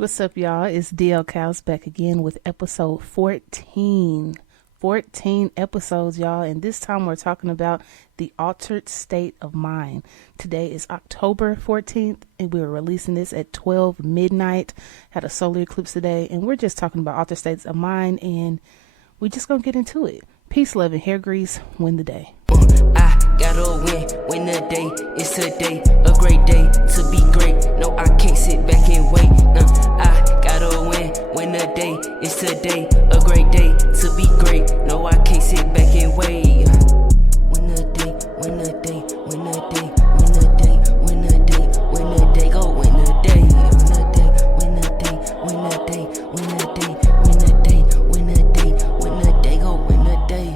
What's up, y'all? It's DL Cows back again with episode 14. 14 episodes, y'all. And this time we're talking about the altered state of mind. Today is October 14th, and we're releasing this at 12 midnight. Had a solar eclipse today, and we're just talking about altered states of mind, and we're just going to get into it. Peace, love, and hair grease. Win the day. I gotta win the day. It's today, a great day to be great. No, I can't sit back and wait. I gotta win the day. It's today, a great day to be great. No, I can't sit back and wait. Win the day, win the day, win the day, win the day, win the day, win the day, go win the day. Win the day, win the day, win the day, win the day, win the day, win the day, win the day, go win the day.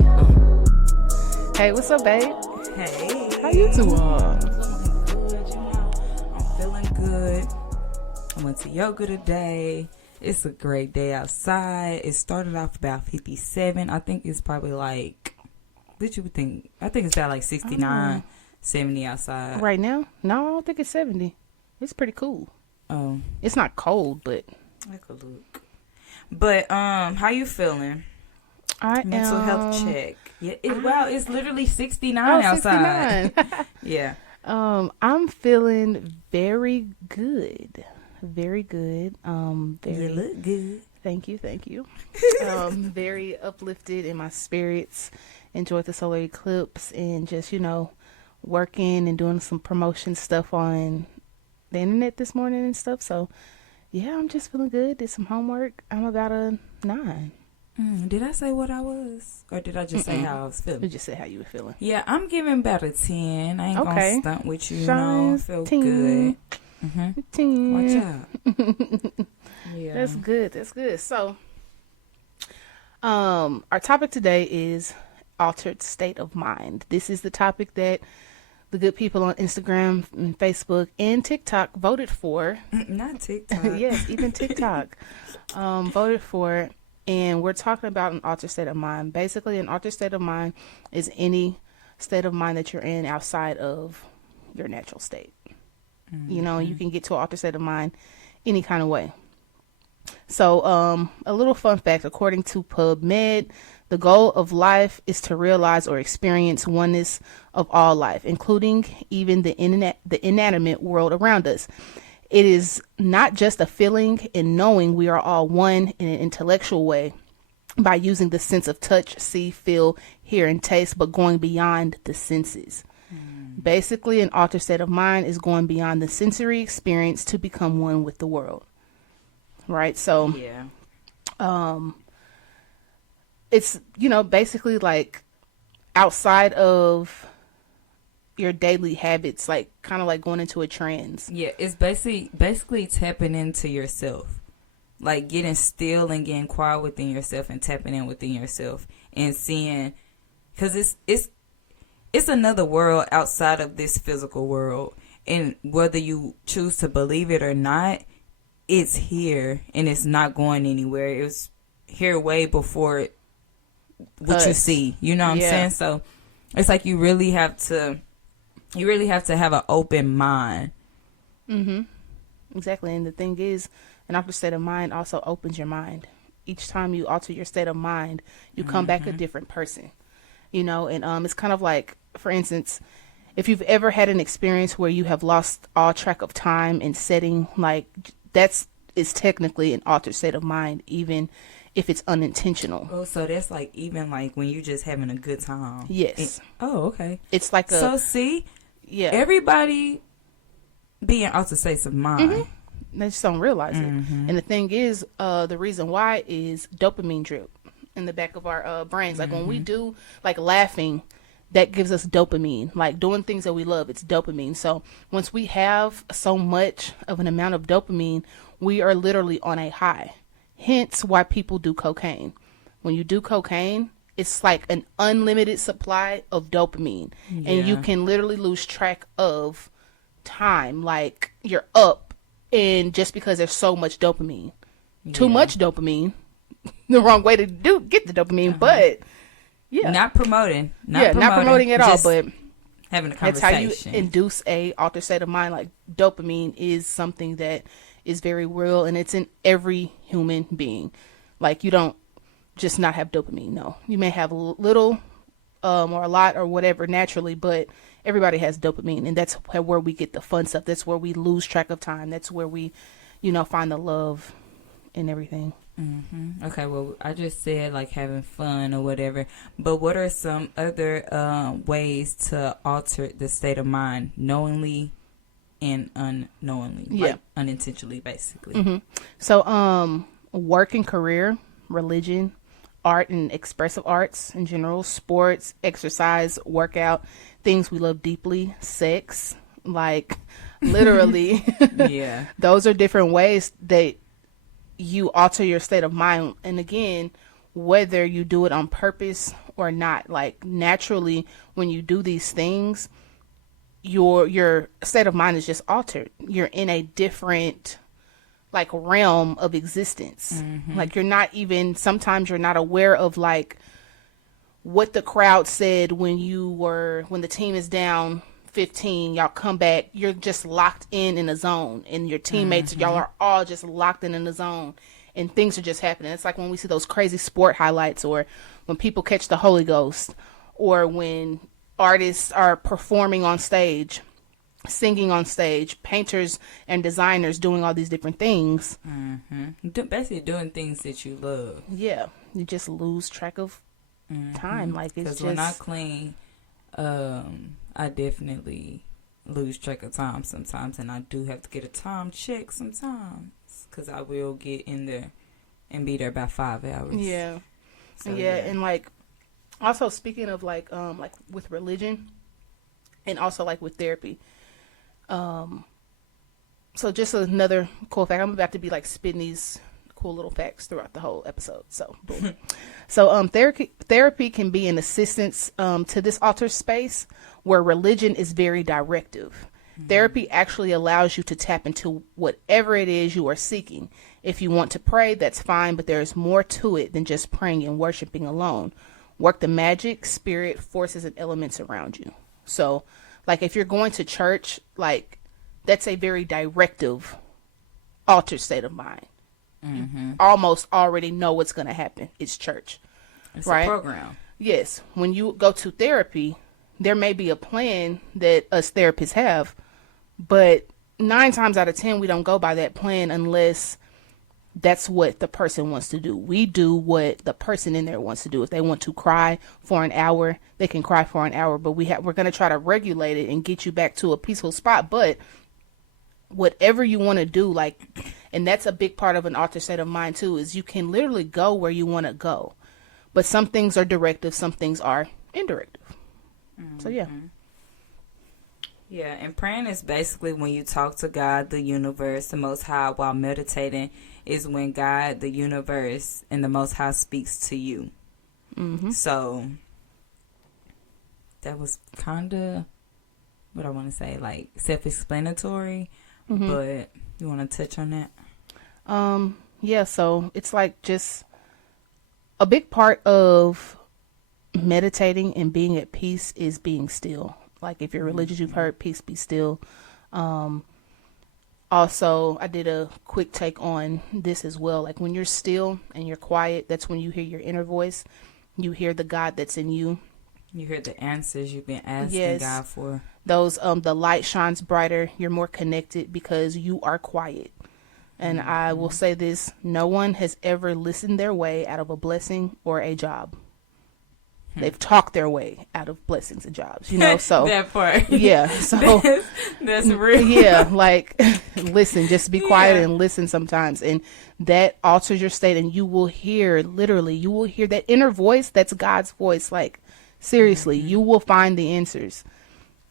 Hey, what's up, babe? Hey. How you doing? I'm feeling good. I went to yoga today. It's a great day outside. It started off about 57. I think it's probably like, what you would think? I think it's about like 69, 70 outside. Right now? No, I don't think it's 70. It's pretty cool. Oh. It's not cold, but I could look. But, how you feeling? Mental health check. Yeah, it's literally 69 outside. 69. Yeah. I'm feeling very good. Very good. You look good. Thank you. Very uplifted in my spirits. Enjoyed the solar eclipse and just, working and doing some promotion stuff on the internet this morning and stuff. So, yeah, I'm just feeling good. Did some homework. I'm about a 9. Did I say what I was? Or did I just say how I was feeling? You just said how you were feeling. Yeah, I'm giving about a 10. I ain't gonna stunt with you. I feel 10. good. 10. Watch out. Yeah. That's good. So, our topic today is altered state of mind. This is the topic that the good people on Instagram and Facebook and TikTok voted for. Not TikTok. Yes, even TikTok voted for. And we're talking about an altered state of mind. Basically, an altered state of mind is any state of mind that you're in outside of your natural state. Mm-hmm. You can get to an altered state of mind any kind of way. So, a little fun fact, according to PubMed, the goal of life is to realize or experience oneness of all life, including even the inanimate world around us. It is not just a feeling and knowing we are all one in an intellectual way by using the sense of touch, see, feel, hear, and taste, but going beyond the senses. Basically, an altered state of mind is going beyond the sensory experience to become one with the world. Right? So, it's, basically like outside of your daily habits, like kind of like going into a trance. Yeah, it's basically tapping into yourself, like getting still and getting quiet within yourself and tapping in within yourself and seeing, because it's another world outside of this physical world, and whether you choose to believe it or not, it's here and it's not going anywhere. It's here way before what you see. You know what I'm saying? So it's like you really have to have an open mind. Mm-hmm. Exactly. And the thing is, an altered state of mind also opens your mind. Each time you alter your state of mind, you come back a different person. And it's kind of like, for instance, if you've ever had an experience where you have lost all track of time and setting, like is technically an altered state of mind, even if it's unintentional. Oh, so that's like even like when you're just having a good time. Yes. Okay. It's like so see. Yeah. Everybody be in altered states of mind. Mm-hmm. They just don't realize it. And the thing is, the reason why is dopamine drip in the back of our brains. Like when we do like laughing, that gives us dopamine. Like doing things that we love, it's dopamine. So once we have so much of an amount of dopamine, we are literally on a high. Hence why people do cocaine. When you do cocaine, it's like an unlimited supply of dopamine. Yeah. And you can literally lose track of time. Like you're up, and just because there's so much dopamine. Too much dopamine. The wrong way to get the dopamine, but not promoting at all, but having a conversation. That's how you induce a altered state of mind. Like dopamine is something that is very real, and it's in every human being. Like, you don't just not have dopamine. No, you may have a little or a lot or whatever naturally, but everybody has dopamine, and that's where we get the fun stuff. That's where we lose track of time. That's where we, find the love and everything. Mm-hmm. Okay, well, I just said like having fun or whatever, but what are some other ways to alter the state of mind knowingly and unknowingly? Yeah. Like unintentionally, basically. Mm-hmm. So, work and career, religion, art and expressive arts in general, sports, exercise, workout, things we love deeply, sex, like literally. Yeah. Those are different ways that you alter your state of mind. And again, whether you do it on purpose or not, like naturally when you do these things, your state of mind is just altered. You're in a different like realm of existence. Mm-hmm. Like sometimes you're not aware of like what the crowd said when the team is down 15, y'all come back, you're just locked in a zone, and your teammates, y'all are all just locked in a zone, and things are just happening. It's like when we see those crazy sport highlights, or when people catch the Holy Ghost, or when artists are performing on stage, singing on stage, painters and designers doing all these different things. Basically doing things that you love. Yeah, you just lose track of time. Like, it's just, when I clean, I definitely lose track of time sometimes, and I do have to get a time check sometimes, because I will get in there and be there about 5 hours. Yeah. So, yeah, and like also speaking of like with religion, and also like with therapy. So just another cool fact. I'm about to be like spitting these cool little facts throughout the whole episode. So boom. So therapy can be an assistance to this altered space, where religion is very directive. Therapy actually allows you to tap into whatever it is you are seeking. If you want to pray, that's fine, but there is more to it than just praying and worshiping alone. Work the magic, spirit, forces, and elements around you. So, like, if you're going to church, like, that's a very directive, altered state of mind. You almost already know what's going to happen. It's church. It's right? a program. Yes. When you go to therapy, there may be a plan that us therapists have, but 9 times out of 10, we don't go by that plan unless that's what the person wants to do. We do what the person in there wants to do. If they want to cry for an hour, they can cry for an hour, but we're going to try to regulate it and get you back to a peaceful spot. But whatever you want to do, like, and that's a big part of an altered state of mind too, is you can literally go where you want to go. But some things are directive, some things are indirective. So yeah. Yeah, and praying is basically when you talk to God, the universe, the Most High, while meditating is when God, the universe, and the Most High speaks to you. So that was kind of what I want to say, like self-explanatory, but you want to touch on that? Yeah, so it's like just a big part of meditating and being at peace is being still. Like, if you're religious, you've heard peace be still. Also, I did a quick take on this as well. Like, when you're still and you're quiet, that's when you hear your inner voice. You hear the God that's in you. You hear the answers you've been asking God for. Those, the light shines brighter. You're more connected because you are quiet. And I will say this, no one has ever listened their way out of a blessing or a job. They've talked their way out of blessings and jobs, so that part. Yeah. So that's real. Yeah. Like, listen, just be quiet and listen sometimes. And that alters your state, and you will hear that inner voice. That's God's voice. Like, seriously, you will find the answers,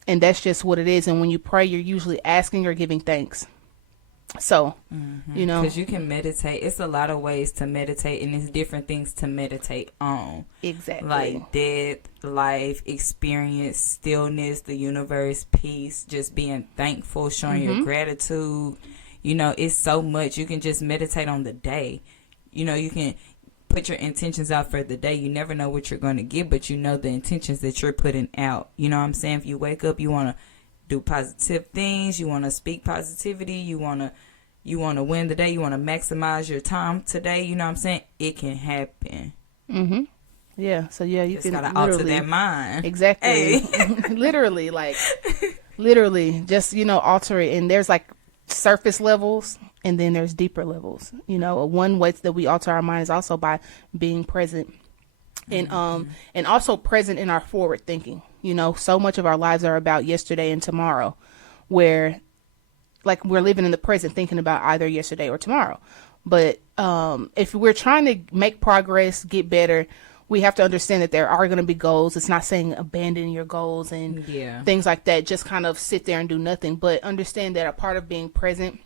and that's just what it is. And when you pray, you're usually asking or giving thanks. So, because you can meditate. It's a lot of ways to meditate, and it's different things to meditate on. Exactly. Like death, life, experience, stillness, the universe, peace, just being thankful, showing your gratitude. It's so much. You can just meditate on the day. You can put your intentions out for the day. You never know what you're going to get, but you know the intentions that you're putting out. You know what I'm saying? If you wake up, you want to do positive things, you want to speak positivity, you want to you want to win the day, you want to maximize your time today, you know what I'm saying? It can happen. Mm-hmm. Yeah. So yeah, you Just can gotta alter that mind. Exactly. Hey. literally, just alter it. And there's like surface levels, and then there's deeper levels. One way that we alter our mind is also by being present, and also present in our forward thinking. So much of our lives are about yesterday and tomorrow, where like we're living in the present thinking about either yesterday or tomorrow. But if we're trying to make progress, get better, we have to understand that there are going to be goals. It's not saying abandon your goals and things like that. Just kind of sit there and do nothing. But understand that a part of being present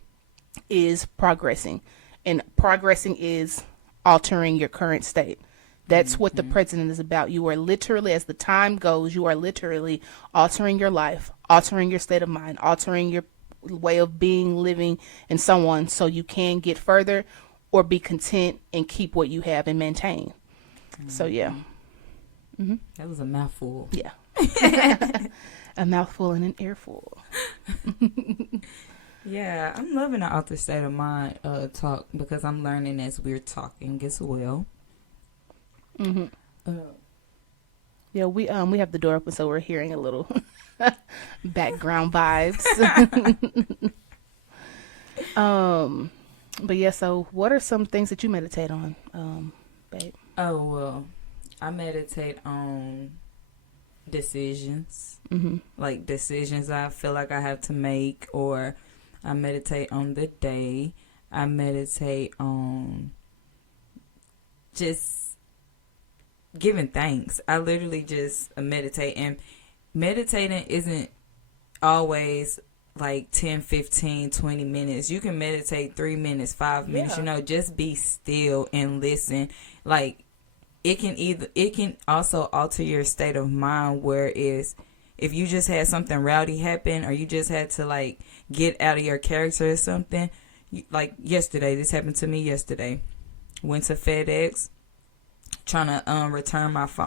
is progressing. And progressing is altering your current state. That's what the present is about. You are literally, as the time goes, you are literally altering your life, altering your state of mind, altering your way of being, living, and so on, so you can get further or be content and keep what you have and maintain. So yeah. Mm-hmm. That was a mouthful. Yeah. A mouthful and an earful. Yeah, I'm loving the author state of mind talk, because I'm learning as we're talking as well. Mm-hmm. Yeah, we have the door open, so we're hearing a little background vibes. But yeah, so what are some things that you meditate on, babe? Oh, well, I meditate on decisions, like decisions I feel like I have to make, or I meditate on the day. I meditate on just giving thanks. I literally just meditate, and meditating isn't always like 10, 15, 20 minutes. You can meditate 3 minutes, 5 minutes, just be still and listen. Like it can also alter your state of mind, whereas if you just had something rowdy happen, or you just had to like get out of your character or something, like yesterday, this happened to me yesterday. Went to FedEx, trying to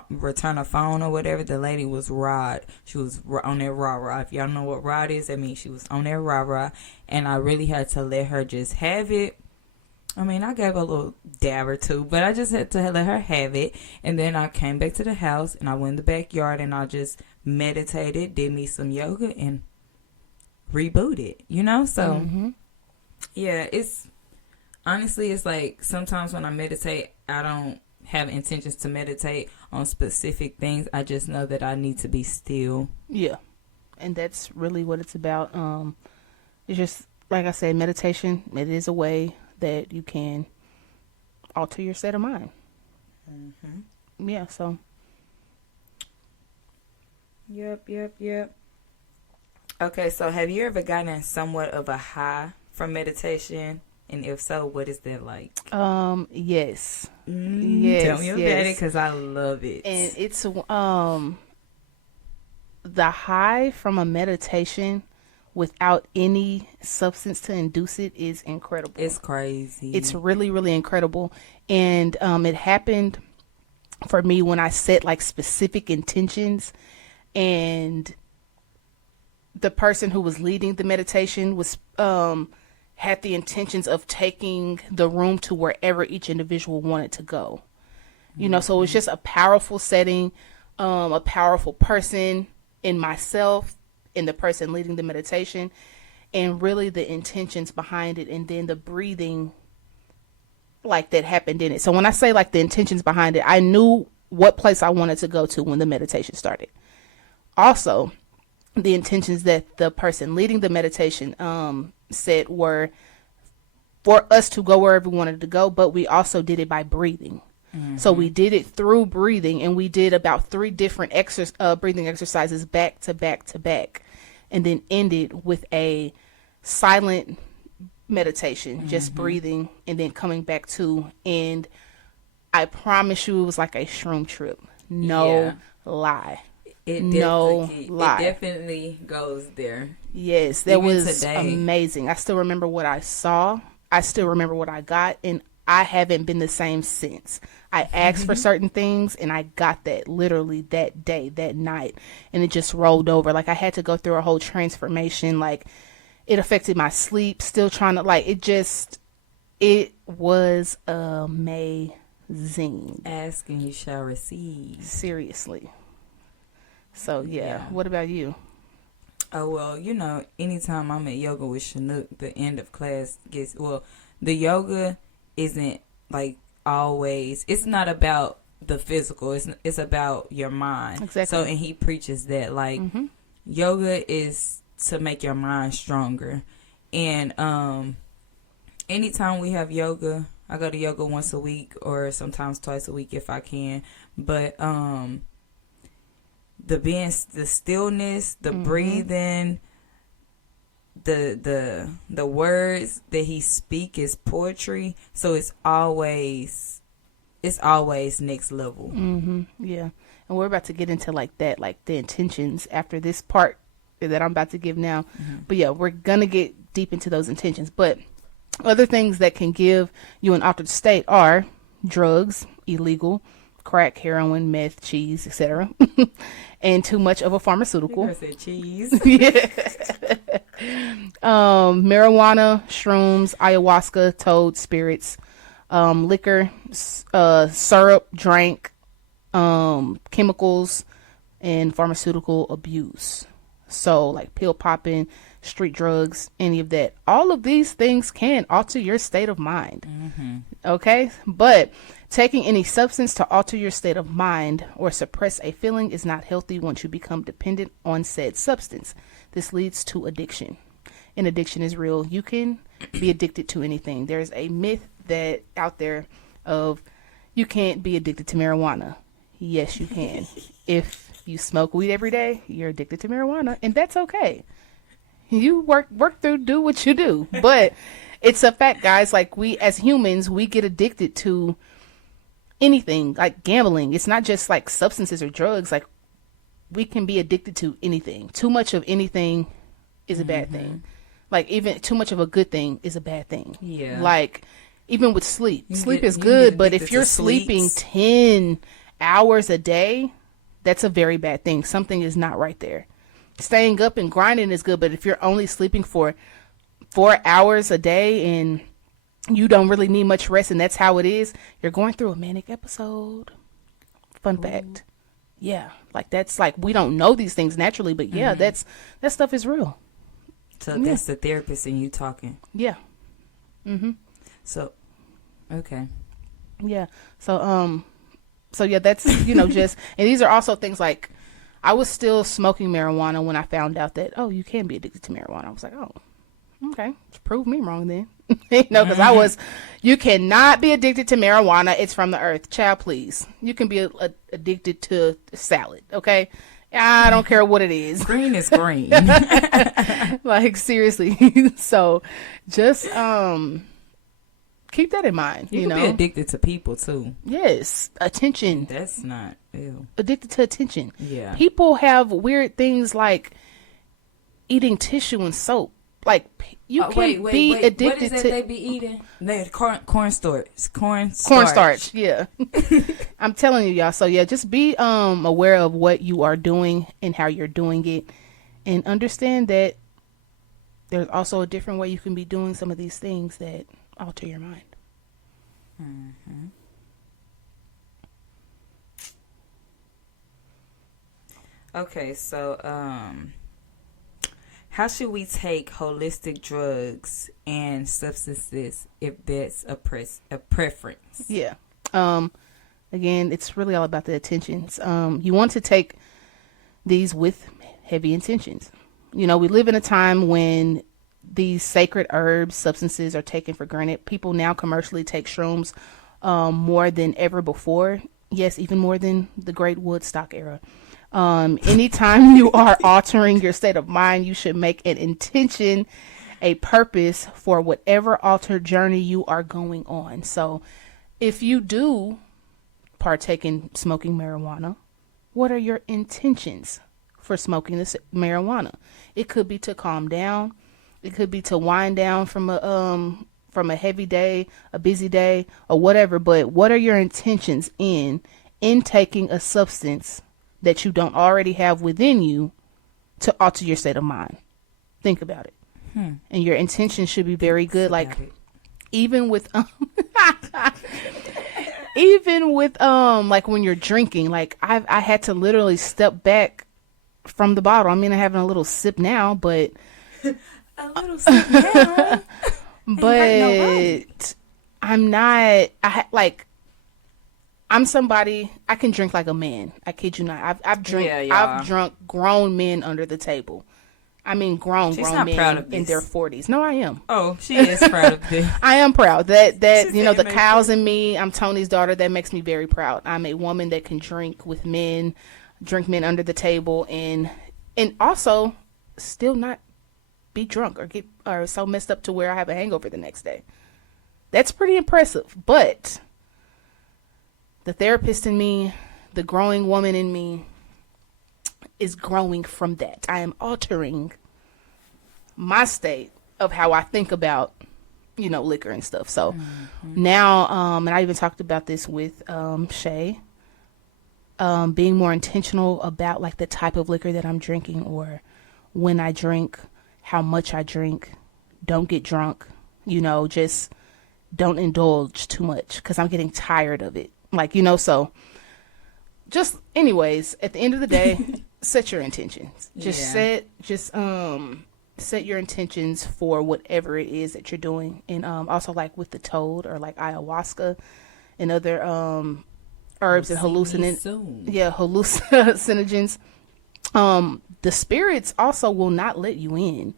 return a phone or whatever. The lady was rod. She was on that rah. If y'all know what rod is, that means she was on that rah. And I really had to let her just have it. I mean, I gave a little dab or two, but I just had to let her have it. And then I came back to the house, and I went in the backyard, and I just meditated, did me some yoga, and rebooted, So, yeah, it's like sometimes when I meditate, I don't have intentions to meditate on specific things. I just know that I need to be still. Yeah. And that's really what it's about. It's just, like I said, meditation, it is a way that you can alter your state of mind. Yeah, so. Yep. Okay, so have you ever gotten somewhat of a high from meditation? And if so, what is that like? Yes. Yes. Tell me about it, because I love it. And it's the high from a meditation without any substance to induce it is incredible. It's crazy. It's really, really incredible. And it happened for me when I set like specific intentions, and the person who was leading the meditation was had the intentions of taking the room to wherever each individual wanted to go. So it was just a powerful setting, a powerful person in myself, in the person leading the meditation, and really the intentions behind it, and then the breathing like that happened in it. So when I say like the intentions behind it, I knew what place I wanted to go to when the meditation started. Also, the intentions that the person leading the meditation said were for us to go wherever we wanted to go, but we also did it by breathing. So we did it through breathing, and we did about 3 different breathing exercises back to back to back, and then ended with a silent meditation, just breathing and then coming back to. And I promise you, it was like a shroom trip. No lie. It definitely goes there. Yes, that was amazing. I still remember what I saw. I still remember what I got, and I haven't been the same since. I asked for certain things, and I got that literally that day, that night, and it just rolled over. Like I had to go through a whole transformation. Like It affected my sleep. Still trying to like it was amazing. Ask and you shall receive. Seriously. So Yeah. what about you? Oh, well, anytime I'm at yoga with Chinook, the end of class the yoga isn't like always, it's not about the physical, it's about your mind. Exactly. So, and he preaches that, like, yoga is to make your mind stronger. And anytime we have yoga, I go to yoga once a week or sometimes twice a week if I can. But the stillness, the breathing, the words that he speak is poetry. So it's always next level. Yeah. And we're about to get into like that, like the intentions after this part that I'm about to give now. But yeah, we're gonna get deep into those intentions. But other things that can give you an altered state are drugs, illegal, crack, heroin, meth, cheese, etc. And too much of a pharmaceutical. I said cheese. Marijuana, shrooms, ayahuasca, toad, spirits, liquor, syrup, drink, chemicals, and pharmaceutical abuse. So like pill popping, street drugs, any of that. All of these things can alter your state of mind. Okay? But taking any substance to alter your state of mind or suppress a feeling is not healthy once you become dependent on said substance. This leads to addiction. And addiction is real. You can be addicted to anything. There's a myth that out there of you can't be addicted to marijuana. Yes, you can. If you smoke weed every day, you're addicted to marijuana, and that's okay. You work through, do what you do. But it's a fact, guys. Like, we as humans, we get addicted to anything, like gambling. It's not just like substances or drugs. Like, we can be addicted to anything. Too much of anything is a bad thing. Like, even too much of a good thing is a bad thing. Yeah. Like, even with sleep. Sleep is good, but if you're sleeping 10 hours a day, that's a very bad thing. Something is not right there. Staying up and grinding is good, but if you're only sleeping for 4 hours a day and you don't really need much rest and that's how it is, you're going through a manic episode. Fun fact. Yeah. Like, that's like, we don't know these things naturally, but yeah, that stuff is real. So that's the therapist and you talking. Yeah. So, okay. Yeah. So yeah, that's, just, and these are also things like, I was still smoking marijuana when I found out that, oh, you can be addicted to marijuana. I was like, oh, okay. Prove me wrong then. Because you cannot be addicted to marijuana. It's from the earth. Child, please. You can be addicted to salad. Okay. I don't care what it is. Green is green. Like, seriously. So just, keep that in mind. You can be addicted to people too. Yes. Attention. That's not ew. Addicted to attention. Yeah. People have weird things like eating tissue and soap. Like, you can be addicted what is that to. they be eating? Cornstarch. Cornstarch. Yeah. I'm telling you, y'all. So yeah, just be aware of what you are doing and how you're doing it, and understand that there's also a different way you can be doing some of these things that alter your mind. Okay, so how should we take holistic drugs and substances if that's a preference? Yeah. Again, it's really all about the intentions. You want to take these with heavy intentions. We live in a time when these sacred herbs, substances are taken for granted. People now commercially take shrooms more than ever before. Yes, even more than the great Woodstock era. Anytime you are altering your state of mind, you should make an intention, a purpose for whatever altered journey you are going on. So if you do partake in smoking marijuana, what are your intentions for smoking this marijuana? It could be to calm down. It could be to wind down from a heavy day, a busy day, or whatever. But what are your intentions in taking a substance that you don't already have within you to alter your state of mind? Think about it. and your intention should be very good. Like even with like when you're drinking, like I had to literally step back from the bottle. I mean, I'm having a little sip now, but a little sip now. But I'm not. I'm somebody. I can drink like a man. I kid you not. I've drunk grown men under the table. I mean, grown men in their 40s. No, I am. Oh, she is proud of this. I am proud that the cows in me. I'm Tony's daughter. That makes me very proud. I'm a woman that can drink with men, drink men under the table, and also still not be drunk or so messed up to where I have a hangover the next day. That's pretty impressive. But the therapist in me, the growing woman in me, is growing from that. I am altering my state of how I think about, liquor and stuff. So now, and I even talked about this with Shay, being more intentional about like the type of liquor that I'm drinking, or when I drink, how much I drink. Don't get drunk, just don't indulge too much because I'm getting tired of it. Like, so just anyways, at the end of the day, set your intentions. Set your intentions for whatever it is that you're doing. And also like with the toad or like ayahuasca and other herbs and hallucinogens. The spirits also will not let you in,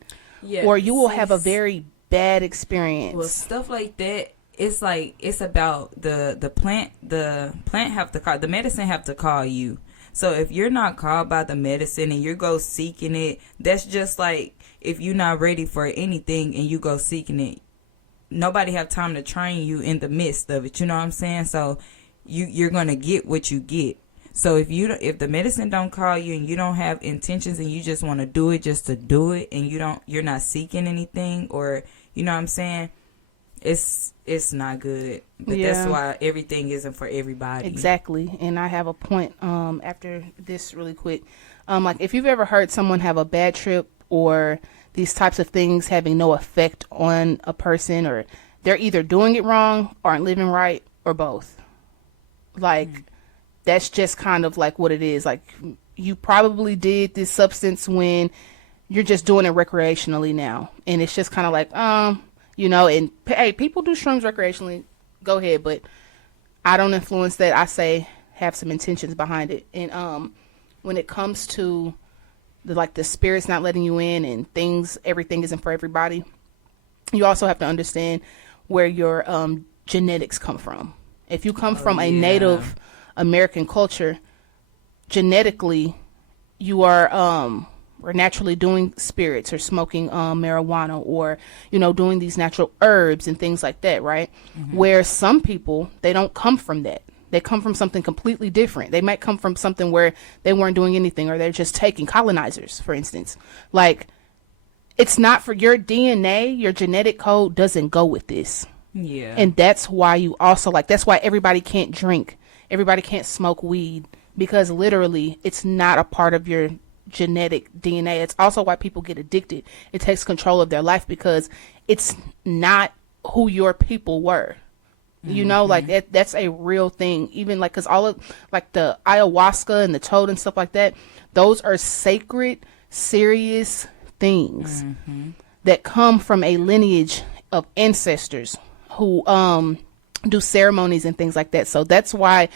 or you will have a very bad experience. Well, stuff like that. It's like it's about the plant. The plant have to call the medicine. Have to call you. So if you're not called by the medicine and you go seeking it, that's just like if you're not ready for anything and you go seeking it. Nobody have time to train you in the midst of it. You know what I'm saying? So you're gonna get what you get. So if the medicine don't call you and you don't have intentions and you just want to do it just to do it and you're not seeking anything, or you know what I'm saying, it's not good. But that's why everything isn't for everybody. Exactly. And I have a point after this really quick. Like if you've ever heard someone have a bad trip or these types of things having no effect on a person, or they're either doing it wrong, aren't living right, or both. Like that's just kind of like what it is. Like you probably did this substance when you're just doing it recreationally now. And it's just kind of like, and hey, people do shrooms recreationally. Go ahead. But I don't influence that. I say have some intentions behind it. And when it comes to the spirits not letting you in and everything isn't for everybody, you also have to understand where your genetics come from. If you come from a Native American culture, genetically, you are naturally doing spirits or smoking marijuana, or doing these natural herbs and things like that, right? Where some people, they don't come from that. They come from something completely different. They might come from something where they weren't doing anything, or they're just taking colonizers, for instance. Like, it's not for your DNA, your genetic code doesn't go with this. Yeah. And that's why you also that's why everybody can't drink. Everybody can't smoke weed, because literally it's not a part of your genetic DNA. It's also why people get addicted. It takes control of their life because it's not who your people were. That's a real thing. Even because all of the ayahuasca and the toad and stuff like that, those are sacred, serious things that come from a lineage of ancestors who do ceremonies and things like that. So that's why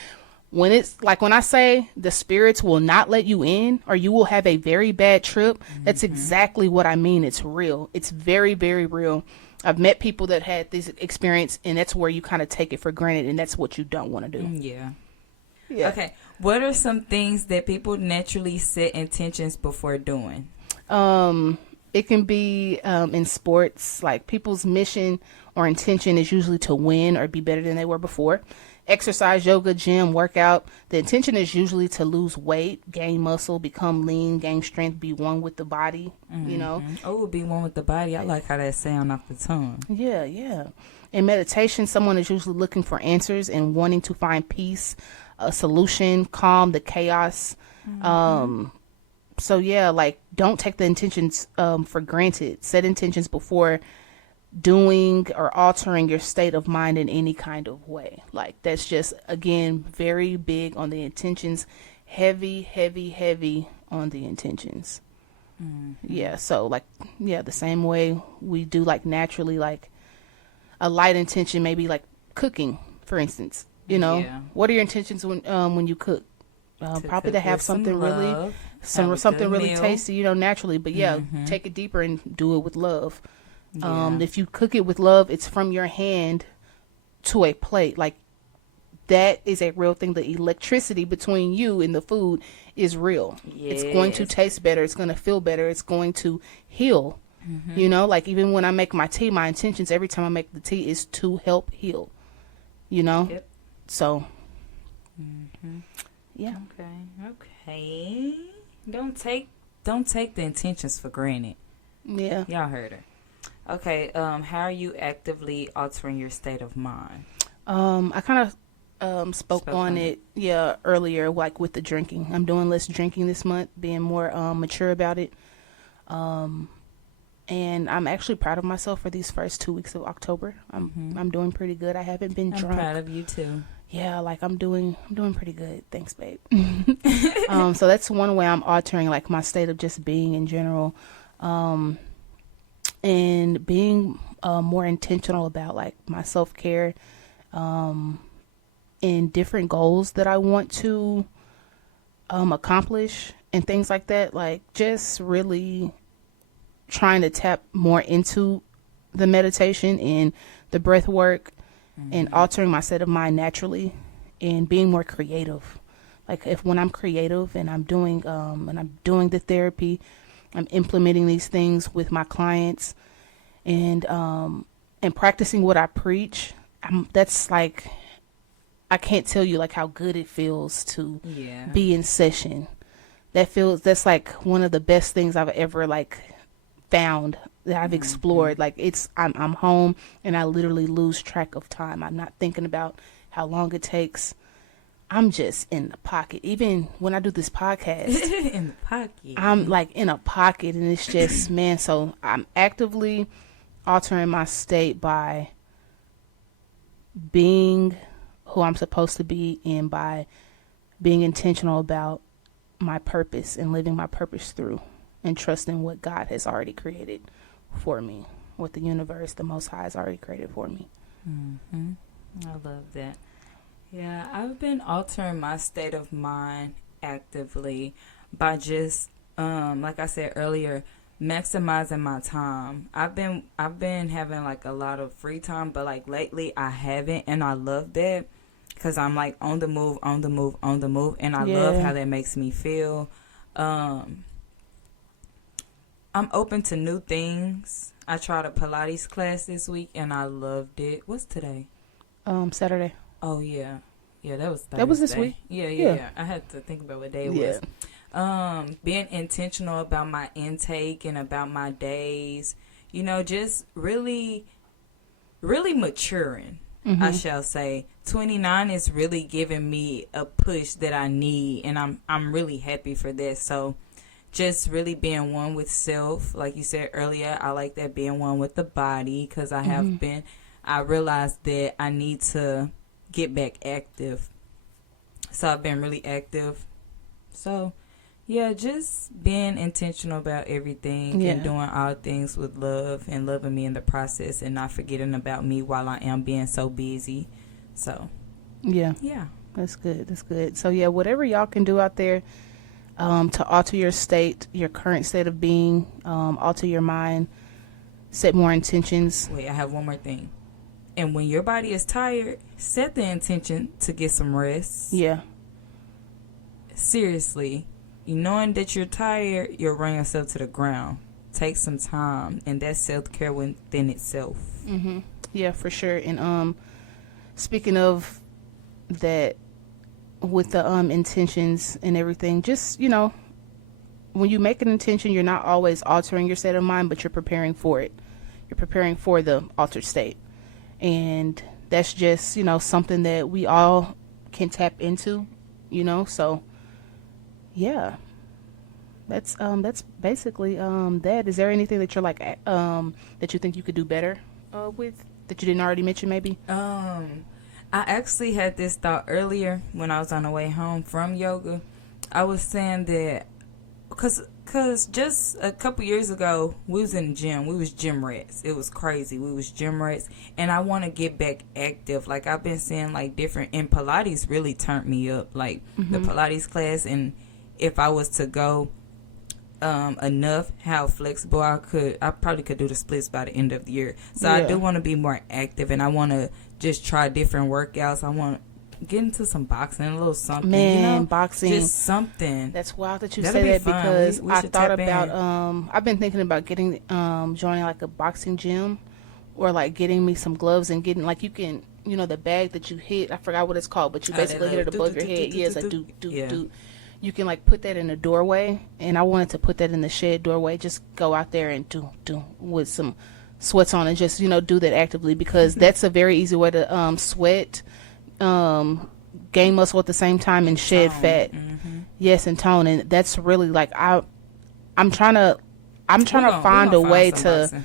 when I say the spirits will not let you in, or you will have a very bad trip, that's exactly what I mean. It's real. It's very, very real. I've met people that had this experience, and that's where you kind of take it for granted, and that's what you don't want to do. Yeah. Okay. What are some things that people naturally set intentions before doing? It can be in sports, like people's mission or intention is usually to win or be better than they were before. Exercise, yoga, gym, workout. The intention is usually to lose weight, gain muscle, become lean, gain strength, be one with the body, Oh, be one with the body. I like how that sound off the tongue. Yeah, yeah. In meditation, someone is usually looking for answers and wanting to find peace, a solution, calm the chaos, So yeah, like don't take the intentions for granted. Set intentions before doing or altering your state of mind in any kind of way. Like that's just again very big on the intentions. Heavy, heavy, heavy on the intentions. Yeah, so like yeah, the same way we do like naturally like a light intention maybe like cooking, for instance. You know, Yeah. what are your intentions when you cook? To Probably to cook have with some something really love, have a something good really meal. tasty, you know, naturally. But yeah, Mm-hmm. take it deeper and do it with love. Yeah. If you cook it with love, it's from your hand to a plate. Like that is a real thing. The electricity between you and the food is real. It's going to Yes. taste better. It's going to feel better. It's going to heal. Mm-hmm. You know, like even when I make my tea, my intentions every time I make the tea is to help heal. You know, Yep. so Mm-hmm. yeah, Okay. Don't take the intentions for granted. yeah. Y'all heard her. Okay. How are you actively altering your state of mind? I kind of spoke Spoke on on it, yeah, earlier, like with the drinking. I'm doing less drinking this month, being more mature about it. And I'm actually proud of myself for these first 2 weeks of October. I'm doing pretty good. I haven't been I'm drunk. proud of you too. Yeah, like I'm doing pretty good. Thanks, babe. So that's one way I'm altering like my state of just being in general, and being more intentional about like my self-care, and different goals that I want to accomplish and things like that. Like just really trying to tap more into the meditation and the breath work and altering my state of mind naturally and being more creative. Like if when I'm creative and I'm doing the therapy, I'm implementing these things with my clients and practicing what I preach. That's like I can't tell you like how good it feels to Yeah. be in session. That's like one of the best things I've ever like found that I've explored. Like I'm home and I literally lose track of time. I'm not thinking about how long it takes. I'm just in the pocket. Even when I do this podcast, In the pocket. I'm like in a pocket and it's just man, so I'm actively altering my state by being who I'm supposed to be and by being intentional about my purpose and living my purpose through and trusting what God has already created for me, what the universe, the Most High, has already created for me. Mm-hmm. I love that. Yeah, I've been altering my state of mind actively by just, like I said earlier, maximizing my time. I've been having like a lot of free time, but like lately I haven't, and I love that because I'm like on the move, and I love how that makes me feel. I'm open to new things. I tried a Pilates class this week and I loved it. What's today? Saturday. Oh yeah, that was Thursday. That was this week. Yeah. I had to think about what day it Yeah. was. Being intentional about my intake and about my days. You know, just really, really maturing. I shall say. 29 is really giving me a push that I need, and I'm really happy for that. So, just really being one with self, like you said earlier. I like that, being one with the body, because I have been. I realized that I need to get back active. So I've been really active. So, yeah, just being intentional about everything and doing all things with love and loving me in the process and not forgetting about me while I am being so busy. So, yeah, that's good. That's good. So yeah, whatever y'all can do out there to alter your state, your current state of being, alter your mind, set more intentions. Wait, I have one more thing. And when your body is tired, set the intention to get some rest. Yeah. Seriously, you knowing that you're tired, you'll run yourself to the ground. Take some time, and that's self-care within itself. Yeah, for sure. And speaking of that, with the intentions and everything, just when you make an intention, you're not always altering your state of mind, but you're preparing for it. You're preparing for the altered state, and that's just something that we all can tap into. So yeah. that's basically that. Is there anything that you're like that you think you could do better with that you didn't already mention maybe? I actually had this thought earlier when I was on the way home from yoga. I was saying that because just a couple years ago, we was in the gym. We was gym rats. It was crazy. We was gym rats. And I want to get back active. Like, I've been seeing, like, different... And Pilates really turned me up. Like, the Pilates class. And if I was to go enough, how flexible I probably could do the splits by the end of the year. So I do want to be more active. And I want to just try different workouts. I want to get into some boxing, a little something. Man, you know? boxing. Just something. That's wild that you That'll say be that fun. because We I should thought tap in. about I've been thinking about getting joining like a boxing gym or like getting me some gloves and getting like you can the bag that you hit, I forgot what it's called, but you basically hit it above your head. Yeah, it's like do. You can like put that in the doorway, and I wanted to put that in the shed doorway. Just go out there and do with some sweats on and just do that actively because that's a very easy way to sweat, gain muscle at the same time and shed fat. Yes, and tone, and that's really like I'm trying to find a way to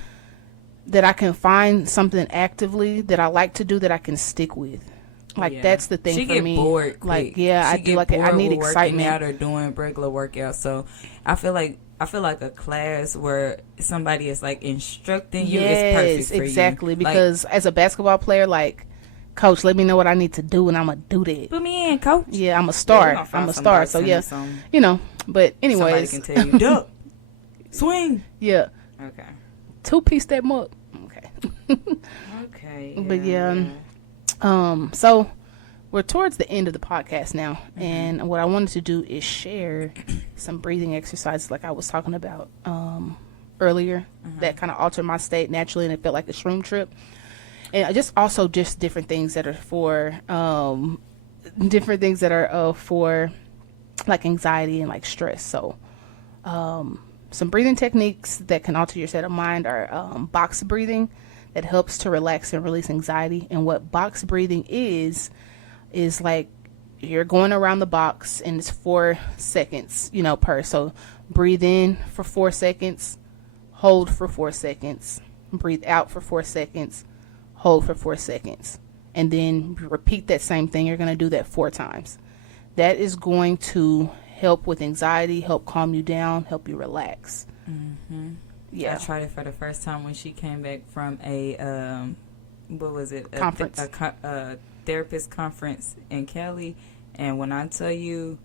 that I can find something actively that I like to do that I can stick with. Like that's the thing for me. Bored quick. Like I do like I need excitement. Out or doing regular workouts, so I feel like a class where somebody is like instructing you is perfect for exactly you. Because as a basketball player, like, coach, let me know what I need to do and I'm gonna do that. Put me in, coach. Yeah, I'm a star. Yeah, I'm a star. So yeah, But anyways, somebody can tell you duck, swing. Yeah. Okay. 2-piece that mug. Okay. Okay. But yeah. So we're towards the end of the podcast now, and what I wanted to do is share some breathing exercises like I was talking about earlier that kind of altered my state naturally, and it felt like a shroom trip. And just different things that are for for like anxiety and like stress. So some breathing techniques that can alter your state of mind are box breathing. That helps to relax and release anxiety. And what box breathing is like you're going around the box and it's 4 seconds, per. So breathe in for 4 seconds, hold for 4 seconds, breathe out for 4 seconds, hold for 4 seconds. And then repeat that same thing. You're going to do that 4 times. That is going to help with anxiety, help calm you down, help you relax. Yeah. I tried it for the first time when she came back from a conference, a therapist conference in Cali, and when I tell you,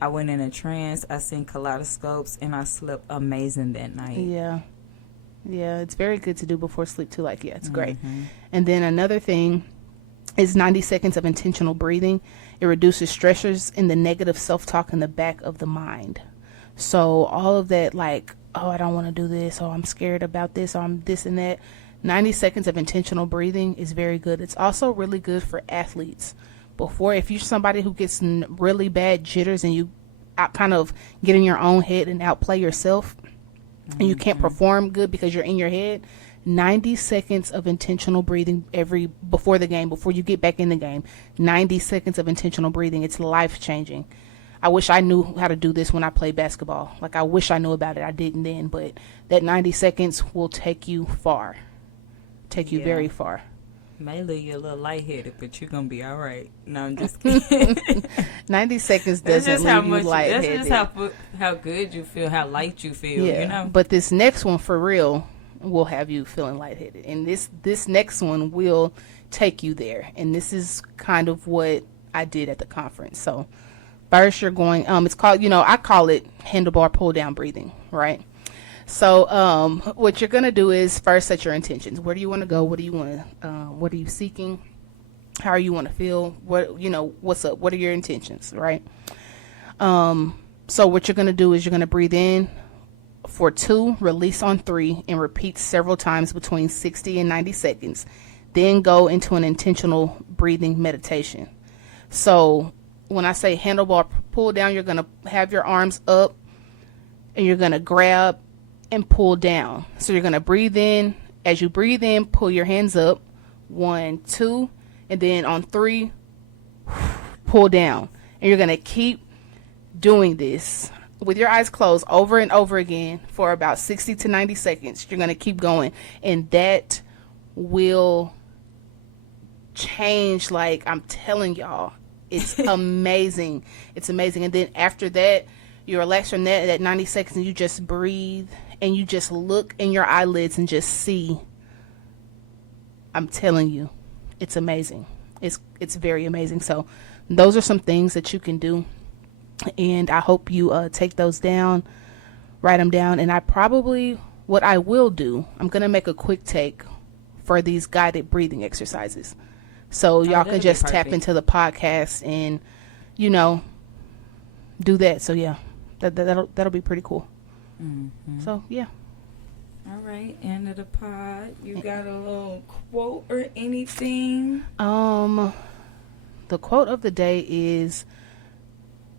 I went in a trance. I seen kaleidoscopes, and I slept amazing that night. Yeah, it's very good to do before sleep too. Like, it's great. And then another thing is 90 seconds of intentional breathing. It reduces stressors in the negative self-talk in the back of the mind. So all of that, like, oh, I don't want to do this, or I'm scared about this, or I'm this and that. 90 seconds of intentional breathing is very good. It's also really good for athletes. If you're somebody who gets really bad jitters and you kind of get in your own head and outplay yourself, and you can't perform good because you're in your head, 90 seconds of intentional breathing before the game, before you get back in the game. 90 seconds of intentional breathing. It's life-changing. I wish I knew how to do this when I played basketball. Like, I wish I knew about it. I didn't then, but that 90 seconds will take you far. Take you very far. May leave you a little lightheaded, but you're going to be all right. No, I'm just kidding. 90 seconds doesn't leave you lightheaded. That's just how good you feel, how light you feel, But this next one, for real, will have you feeling lightheaded. And this next one will take you there. And this is kind of what I did at the conference. So first you're going, it's called, I call it handlebar pull down breathing, right? So what you're going to do is first set your intentions. Where do you want to go? What do you want to, what are you seeking? How you want to feel? What's up? What are your intentions, right? So what you're going to do is you're going to breathe in for 2, release on 3, and repeat several times between 60 and 90 seconds. Then go into an intentional breathing meditation. So when I say handlebar pull down, you're going to have your arms up and you're going to grab and pull down. So you're going to breathe in. As you breathe in, pull your hands up. 1, 2, and then on 3, pull down. And you're going to keep doing this with your eyes closed over and over again for about 60 to 90 seconds. You're going to keep going, and that will change. Like, I'm telling y'all, it's amazing. It's amazing. And then after that, you relax from that 90 seconds, and you just breathe, and you just look in your eyelids and just see. I'm telling you, it's amazing. It's very amazing. So those are some things that you can do, and I hope you take those down, write them down. And what I will do, I'm going to make a quick take for these guided breathing exercises. So y'all can just tap into the podcast and, do that. So yeah, that'll be pretty cool. Mm-hmm. So yeah. All right, end of the pod. You got a little quote or anything? The quote of the day is,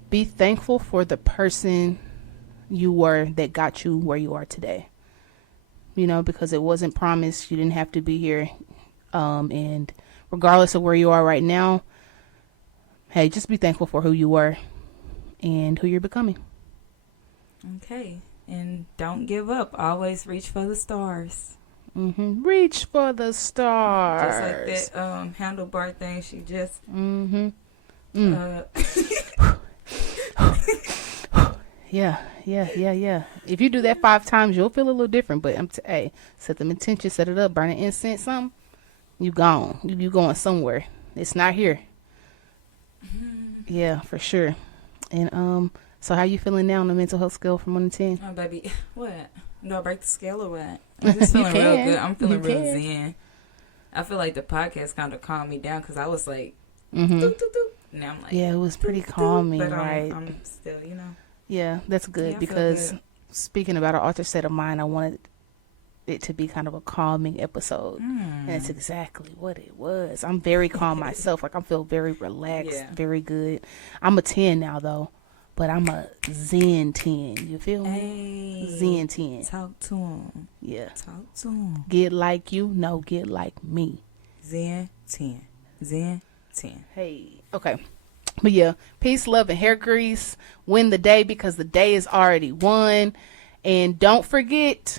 be thankful for the person you were that got you where you are today. Because it wasn't promised. You didn't have to be here. And regardless of where you are right now, hey, just be thankful for who you were and who you're becoming. Okay. And don't give up. Always reach for the stars. Mm-hmm. Reach for the stars. Just like that handlebar thing she just... Mm-hmm. Yeah. If you do that 5 times, you'll feel a little different. But hey, set them intentions, set it up, burn an incense, something. You gone. You going somewhere. It's not here. Yeah, for sure. And so how you feeling now on the mental health scale from 1 to 10? Oh, baby, what? Do I break the scale or what? I'm just feeling real good. I'm feeling real zen. I feel like the podcast kind of calmed me down because I was like, doop, doop, doop. Now I'm like, yeah, it was pretty calming, but right? I'm still, Yeah, that's good, yeah, because good. Speaking about an altered state of mind, I wanted it to be kind of a calming episode, and that's exactly what it was. I'm very calm myself. Like, I feel very relaxed, very good. I'm a 10 now though, but I'm a Zen 10. You feel me? Hey, Zen 10. talk to him. Yeah. Talk to him. Get like you, no, get like me. Zen 10. Zen 10. Hey. Okay. But yeah, peace, love, and hair grease. Win the day, because the day is already won. And don't forget,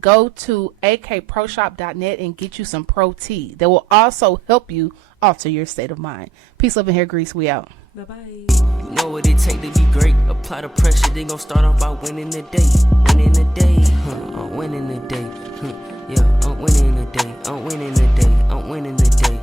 go to akproshop.net and get you some pro tea that will also help you alter your state of mind. Peace, love, and hair grease. We out. Bye-bye. You know what it take to be great. Apply the pressure, they gon' start off by winning the day. Winning the day, I'm winning the day. Yeah, I'm winning the day. I'm winning the day. I'm winning the day.